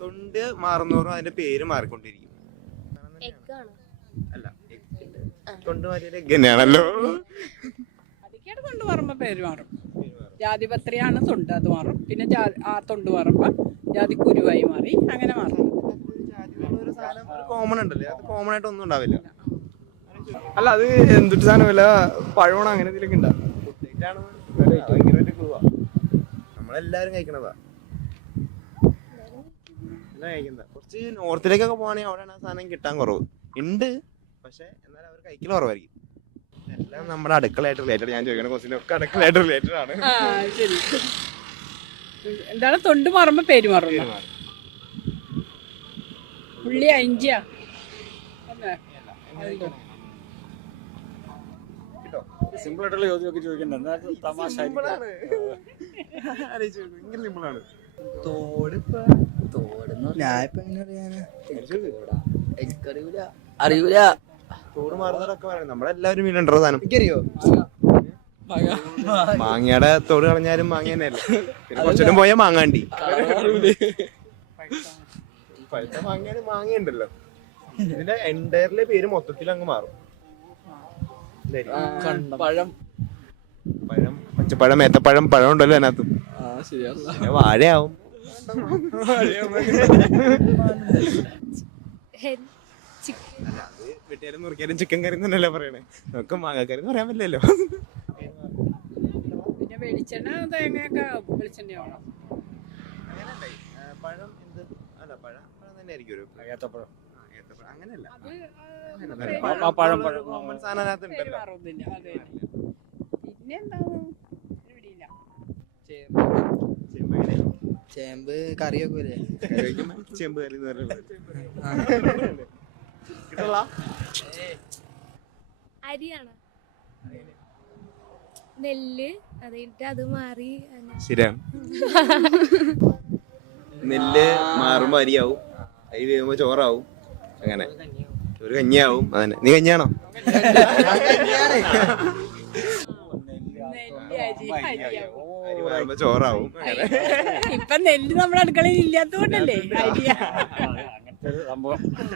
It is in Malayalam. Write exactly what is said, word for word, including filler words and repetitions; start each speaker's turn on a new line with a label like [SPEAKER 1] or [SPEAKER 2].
[SPEAKER 1] തൊണ്ട് മാറുന്നോറും അതിന്റെ പേര് മാറിക്കൊണ്ടിരിക്കും. അല്ല, തൊണ്ട് മാറിയ എഗ് തന്നെയാണല്ലോ.
[SPEAKER 2] അതിക്കേട് തൊണ്ട് മാറുമ്പോ പേര് മാറും. ജാതിപത്രിയാണ് തൊണ്ട്, അത് മാറും. പിന്നെ ആ തൊണ്ട് മാറുമ്പോ ജാതി കുരുവായി മാറി, അങ്ങനെ മാറും.
[SPEAKER 1] കോമൺ ഉണ്ടല്ലേ, അത് കോമൺ ആയിട്ട് ഒന്നും ഉണ്ടാവില്ല.
[SPEAKER 3] അല്ല, അത് എന്തൊരു സാധനം വല്ല പഴമാണ് അങ്ങനെ എന്തെങ്കിലും ഉണ്ടാവും.
[SPEAKER 1] നമ്മളെല്ലാരും കഴിക്കണതാ. കുറച്ച് നോർത്തിലേക്കൊക്കെ പോവാണെങ്കിൽ അവിടെയാണ് ആ സാധനം കിട്ടാൻ കുറവ് ഉണ്ട്. പക്ഷെ എന്നാൽ അവർ കഴിക്കൽ കുറവായിരിക്കും. എല്ലാം നമ്മുടെ അടുക്കളയായിട്ട് റിലേറ്റഡ്. ഞാൻ ചോദിക്കുന്ന ക്വസ്റ്റ്യൻ ഒക്കെ അടുക്കളയായിട്ട് റിലേറ്റഡ് ആണ്.
[SPEAKER 2] ശരി. എന്താണ് തൊണ്ട് മാറുമ്പോ പേര് മാറും? ഉള്ളി അഞ്ചിയാ
[SPEAKER 3] സിമ്പിൾ ആയിട്ടുള്ള ചോദ്യമൊക്കെ ചോദിക്കണ്ട, തമാശ.
[SPEAKER 4] അറിയൂല.
[SPEAKER 1] തോട് മാറുന്നതൊക്കെ പറയണം. നമ്മളെല്ലാവരും വീണ്ടുണ്ടോ സാധനം മാങ്ങയുടെ തോട് കളഞ്ഞാലും മാങ്ങ തന്നെയല്ലേ. പിന്നെ കുറച്ചുകൂടെ പോയാൽ മാങ്ങാണ്ടി. പഴുത്ത മാങ്ങയാണ് മാങ്ങയുണ്ടല്ലോ. ഇതിന്റെ എൻറ്റയർലി പേര് മൊത്തത്തിൽ അങ്ങ് മാറും.
[SPEAKER 4] പഴം,
[SPEAKER 1] പഴം, പച്ചപ്പഴം, ഏത്തപ്പഴം, പഴം ഉണ്ടല്ലോ അതിനകത്തും. പിന്നെ വാഴയാവും. അത് വെട്ടിയാലും മുറിക്കാനും ചിക്കൻ കറി എന്നല്ലേ പറയണേ. നമുക്ക് മാങ്ങാക്കറി എന്ന് പറയാൻ പറ്റില്ലല്ലോ.
[SPEAKER 2] പിന്നെ വെളിച്ചെണ്ണ തേങ്ങയൊക്കെ വെളിച്ചെണ്ണയാണോ?
[SPEAKER 1] പഴം എന്ത് അല്ല പഴം പഴം തന്നെ ആയിരിക്കും. ഒരു
[SPEAKER 3] ഏത്തപ്പഴം
[SPEAKER 1] അങ്ങനെയല്ല,
[SPEAKER 2] കോമൺ
[SPEAKER 1] സാധനം അതിനകത്ത് ഉണ്ടല്ലോ.
[SPEAKER 2] പിന്നെ എന്താണ്
[SPEAKER 4] ചേമ്പ് കറി വെക്കൂലേ?
[SPEAKER 1] ചേമ്പ് കറി എന്ന് പറയുന്നത്
[SPEAKER 5] അരിയാണ്. നെല്ല് അത് കഴിഞ്ഞിട്ട് അത് മാറി.
[SPEAKER 1] ശരിയാണ്. നെല്ല് മാറുമ്പോ അരിയാവും, അരി വേകുമ്പോ ചോറാവും, അങ്ങനെ ഒരു കഞ്ഞിയാവും. അതന്നെ. നീ കഞ്ഞിയാണോ? അരി മാറുമ്പോ ചോറാവും.
[SPEAKER 2] ഇപ്പൊ നെല്ല് നമ്മുടെ അടുക്കളയിൽ ഇല്ലാത്തോണ്ടല്ലേ അരിയ.
[SPEAKER 3] സംഭവം.